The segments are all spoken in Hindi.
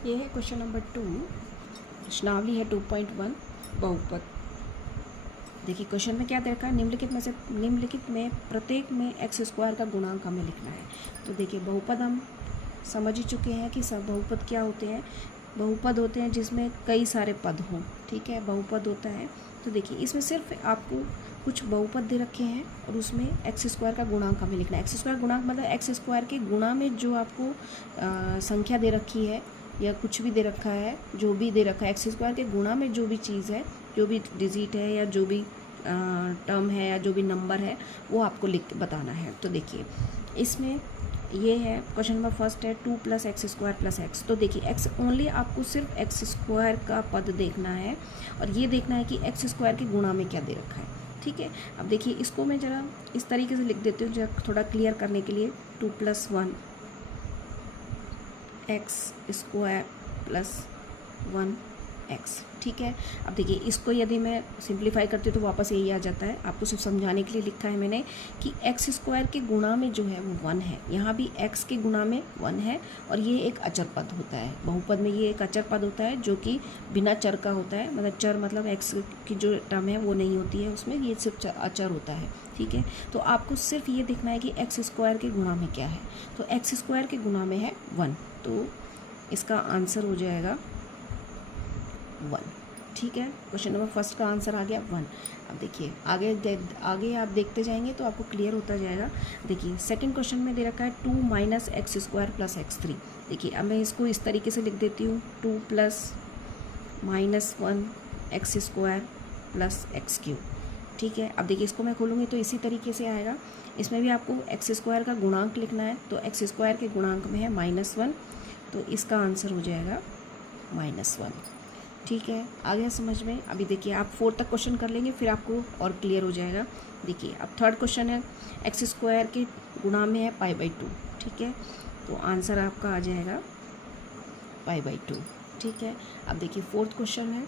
ये है क्वेश्चन नंबर 2, प्रश्नावली है 2.1 बहुपद। देखिए क्वेश्चन में क्या दे रखा है, निम्नलिखित में प्रत्येक में एक्स स्क्वायर का गुणांक हमें लिखना है। तो देखिए बहुपद हम समझ ही चुके हैं कि सब बहुपद क्या होते हैं। बहुपद होते हैं जिसमें कई सारे पद हों, ठीक है, बहुपद होता है। तो देखिए इसमें सिर्फ आपको कुछ बहुपद दे रखे हैं और उसमें एक्स स्क्वायर का गुणांक हमें लिखना है। एक्स स्क्वायर गुणांक मतलब एक्स स्क्वायर के गुणा में जो आपको संख्या दे रखी है या कुछ भी दे रखा है, जो भी दे रखा है एक्स स्क्वायर के गुणा में जो भी चीज़ है, जो भी डिजिट है या जो भी टर्म है या जो भी नंबर है, वो आपको लिख बताना है। तो देखिए इसमें ये है क्वेश्चन नंबर फर्स्ट है 2 + एक्स स्क्वायर + एक्स। तो देखिए एक्स ओनली आपको सिर्फ एक्स स्क्वायर का पद देखना है और ये देखना है कि एक्स स्क्वायर के गुणा में क्या दे रखा है, ठीक है। अब देखिए इसको मैं ज़रा इस तरीके से लिख देती हूँ जरा थोड़ा क्लियर करने के लिए। 2 + 1 एक्स स्क्वायर + 1 एक्स, ठीक है। अब देखिए इसको यदि मैं सिंप्लीफाई करती हूँ तो वापस यही आ जाता है। आपको सिर्फ समझाने के लिए लिखा है मैंने कि एक्स स्क्वायर के गुणा में जो है वो 1 है, यहाँ भी एक्स के गुणा में 1 है और ये एक अचर पद होता है। बहुपद में ये एक अचर पद होता है जो कि बिना चर का होता है, मतलब चर मतलब एक्स की जो टर्म है वो नहीं होती है उसमें, ये सिर्फ अचर होता है, ठीक है। तो आपको सिर्फ ये देखना है कि एक्स स्क्वायर के गुणा में क्या है। तो एक्स स्क्वायर के गुणा में है 1, तो इसका आंसर हो जाएगा 1, ठीक है। क्वेश्चन नंबर फर्स्ट का आंसर आ गया 1। अब देखिए आगे आप देखते जाएंगे तो आपको क्लियर होता जाएगा। देखिए सेकंड क्वेश्चन में दे रखा है 2 - एक्स स्क्वायर + x3। देखिए अब मैं इसको इस तरीके से लिख देती हूँ, 2 + -1 एक्स स्क्वायर + x3, ठीक है। अब देखिए इसको मैं खोलूँगी तो इसी तरीके से आएगा। इसमें भी आपको एक्स स्क्वायर का गुणांक लिखना है, तो एक्स स्क्वायर के गुणांक में है -1, तो इसका आंसर हो जाएगा -1, ठीक है। आ गया समझ में। अभी देखिए आप 4 तक क्वेश्चन कर लेंगे फिर आपको और क्लियर हो जाएगा। देखिए अब थर्ड क्वेश्चन है एक्स स्क्वायर के गुणा में है π/2, ठीक है। तो आंसर आपका आ जाएगा π/2, ठीक है। अब देखिए फोर्थ क्वेश्चन है।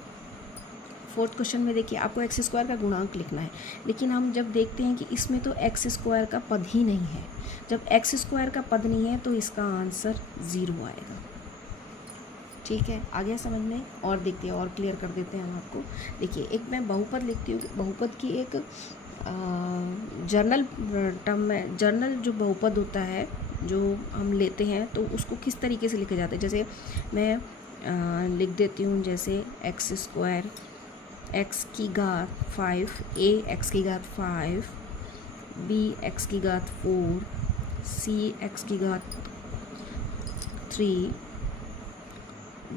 फोर्थ क्वेश्चन में देखिए आपको एक्स स्क्वायर का गुणांक लिखना है, लेकिन हम जब देखते हैं कि इसमें तो एक्स स्क्वायर का पद ही नहीं है। जब एक्स स्क्वायर का पद नहीं है तो इसका आंसर 0 आएगा, ठीक है। आ गया समझ में। और देखते हैं और क्लियर कर देते हैं हम आपको। देखिए एक मैं बहुपद लिखती हूँ, बहुपद की एक जर्नल टर्म में, जर्नल जो बहुपद होता है जो हम लेते हैं तो उसको किस तरीके से लिखे जाते हैं। जैसे मैं लिख देती हूँ, जैसे एक्स स्क्वायर x की घात 5, a x की घात 5, b x की घात 4, c x की घात 3,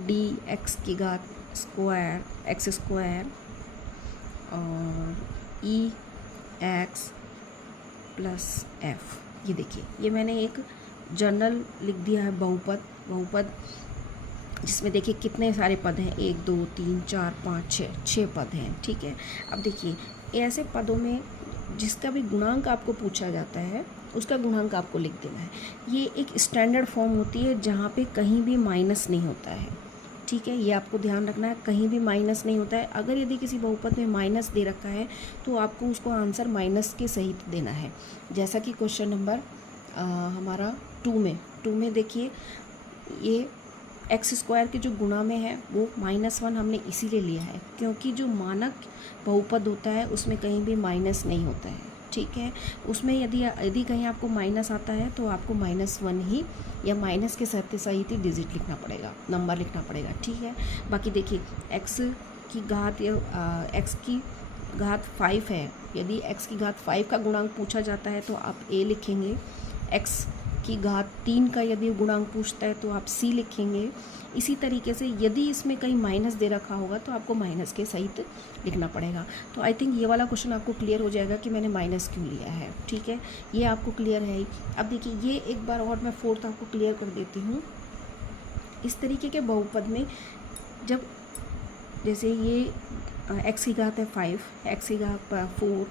डी एक्स की घात स्क्वायर एक्स स्क्वायर और ई एक्स प्लस एफ। ये देखिए ये मैंने एक जर्नल लिख दिया है बहुपद जिसमें देखिए कितने सारे पद हैं, 1 2 3 4 5 6 पद हैं, ठीक है। अब देखिए ऐसे पदों में जिसका भी गुणांक आपको पूछा जाता है उसका गुणांक आपको लिख देना है। ये एक स्टैंडर्ड फॉर्म होती है जहाँ पे कहीं भी माइनस नहीं होता है, ठीक है। ये आपको ध्यान रखना है, कहीं भी माइनस नहीं होता है। अगर यदि किसी बहुपद में माइनस दे रखा है तो आपको उसको आंसर माइनस के सहित देना है। जैसा कि क्वेश्चन नंबर हमारा 2 में देखिए ये एक्स स्क्वायर के जो गुणा में है वो -1 हमने इसीलिए लिया है क्योंकि जो मानक बहुपद होता है उसमें कहीं भी माइनस नहीं होता है, ठीक है। उसमें यदि कहीं आपको माइनस आता है तो आपको -1 ही या माइनस के सहित ही डिजिट लिखना पड़ेगा, नंबर लिखना पड़ेगा, ठीक है। बाकी देखिए एक्स की घात या एक्स की घात 5 है, यदि एक्स की घात 5 का गुणांक पूछा जाता है तो आप a लिखेंगे। एक्स की घात 3 का यदि गुणांक पूछता है तो आप c लिखेंगे। इसी तरीके से यदि इसमें कहीं माइनस दे रखा होगा तो आपको माइनस के सहित लिखना पड़ेगा। तो आई थिंक ये वाला क्वेश्चन आपको क्लियर हो जाएगा कि मैंने माइनस क्यों लिया है, ठीक है। ये आपको क्लियर है ही। अब देखिए ये एक बार और मैं फोर्थ आपको क्लियर कर देती हूँ। इस तरीके के बहुपद में जब जैसे ये एक्स की घात है 5, एक्स की घात 4,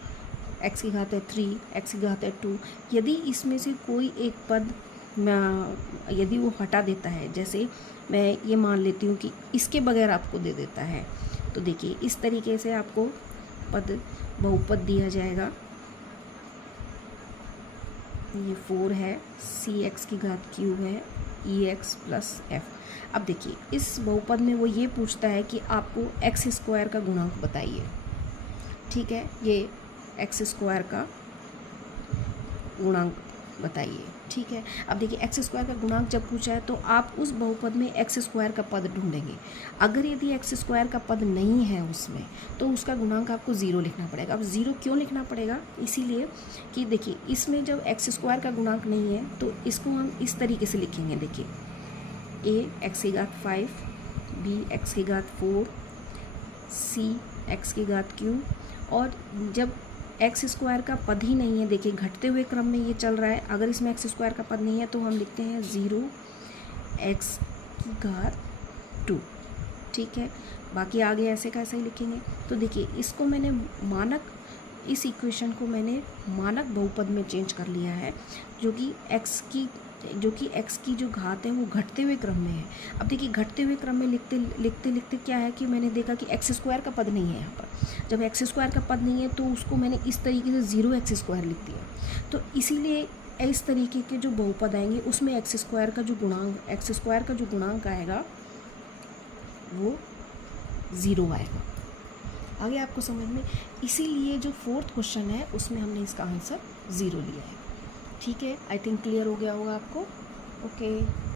एक्स की घात है 3, एक्स की घात है 2, यदि इसमें से कोई एक पद यदि वो हटा देता है, जैसे मैं ये मान लेती हूँ कि इसके बगैर आपको दे देता है, तो देखिए इस तरीके से आपको बहुपद दिया जाएगा। ये 4 है, सी एक्स की घात क्यूब है ई एक्स प्लस एफ। अब देखिए इस बहुपद में वो ये पूछता है कि आपको एक्स स्क्वायर का गुणांक बताइए, ठीक है, ये एक्स स्क्वायर का गुणांक बताइए, ठीक है। अब देखिए एक्स स्क्वायर का गुणांक जब पूछा है तो आप उस बहुपद में एक्स स्क्वायर का पद ढूंढेंगे। अगर यदि एक्स स्क्वायर का पद नहीं है उसमें तो उसका गुणांक आपको 0 लिखना पड़ेगा। अब 0 क्यों लिखना पड़ेगा? इसीलिए कि देखिए इसमें जब एक्स स्क्वायर का गुणांक नहीं है तो इसको हम इस तरीके से लिखेंगे। देखिए ए एक्स की घात 5, बी एक्स की घात 4, सी एक्स की घात क्यू, और जब एक्स स्क्वायर का पद ही नहीं है, देखिए घटते हुए क्रम में ये चल रहा है, अगर इसमें एक्स स्क्वायर का पद नहीं है तो हम लिखते हैं 0 एक्स की घात 2, ठीक है। बाकी आगे ऐसे का ऐसा ही लिखेंगे। तो देखिए इसको मैंने मानक, इस इक्वेशन को मैंने मानक बहुपद में चेंज कर लिया है, जो कि एक्स की जो घात है वो घटते हुए क्रम में है। अब देखिए घटते हुए क्रम में लिखते क्या है कि मैंने देखा कि एक्स स्क्वायर का पद नहीं है यहाँ पर। जब एक्स स्क्वायर का पद नहीं है तो उसको मैंने इस तरीके से 0 एक्स स्क्वायर लिख दिया। तो इसीलिए इस तरीके के जो बहुपद आएंगे उसमें एक्स स्क्वायर का जो गुणांक आएगा वो 0 आएगा। आगे आपको समझ में, इसीलिए जो 4th क्वेश्चन है उसमें हमने इसका आंसर 0 लिया है, ठीक है। आई थिंक क्लियर हो गया होगा आपको। ओके।